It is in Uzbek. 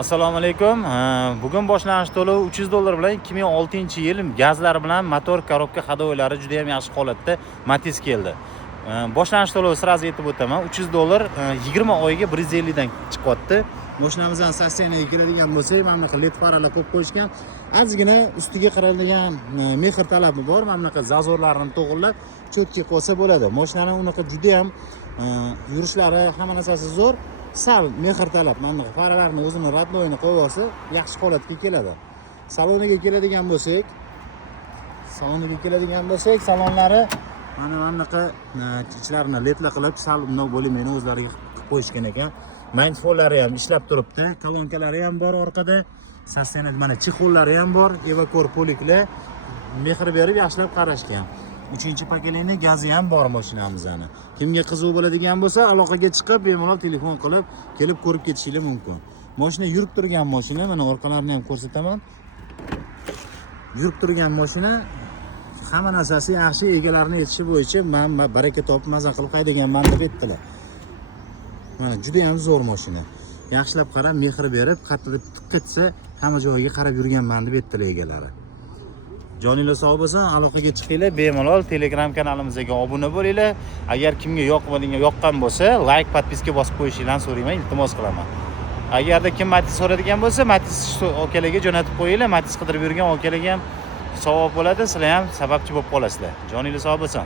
Assalomu alaykum. Bugun boshlanish to'lovi $300 bilan 2006-yil gazlar bilan motor korobka hadoylari juda ham yaxshi holatda Matiz keldi. Boshlanish to'lovi sirazi aytib o'taman. $300 20 oyga 150 dan chiqyapti. Mashinamizdan sassiyaniga keladigan bo'lsak, mana bunaqa led faralar qo'yib qo'yishgan. Ozgina ustiga qaraladigan mehr talabi bor. Mana bunaqa zazorlarini to'g'irlab, cho'tki qo'ysa bo'ladi. Mashinaning unaqa juda ham yurishlari hamma narsasi zo'r. Sal mehr talab, mana faralarni o'zini radnoyini qo'yib olsa, yaxshi holatga keladi. Saloniga keladigan bo'lsak, salonlari mana bunaqa ichlarini ledlar qilib, sal bunday bo'limini o'zlariga qilib qo'yishgan ekan. Mindfollari ham ishlab turibdi, kolonkalari ham bor orqada. Sassenad mana chexollari ham bor, evakor poliklar mehr berib yaxshilab qarashgan. 3-pokoleniya gazi ham bor mashinamizning. Kimga qiziq bo'ladigan bo'lsa, aloqaga chiqib, bemalol telefon qilib, kelib ko'rib ketishingiz mumkin. Mashina yurib turgan mashina, mana orqalarini ham ko'rsataman. Yurib turgan mashina, hamma narsasi yaxshi, egalarni aytishi bo'yicha men baraka topib mazza qilib qaydaganman deb aytdilar. Mana juda ham zo'r mashina. Yaxshilab qarab, mehr berib, qattiq tiqqitsa, hamma joyiga qarab yurganman deb aytdilar egalari. Joningiz sog' bo'lsin, aloqaga chiqinglar, bemalol Telegram kanalimizga obuna bo'linglar. Agar kimga yoqqan bo'lsa, like, podpiska bosib qo'yishingizni so'rayman, iltimos qilaman. Agarda kim Matiz so'raydigan bo'lsa, Matiz okalarga jo'natib qo'yinglar. Matiz qidirib yurgan okalarga ham savob bo'ladi, sizlar ham sababchi bo'lib qolasizlar. Joningiz sog' bo'lsin.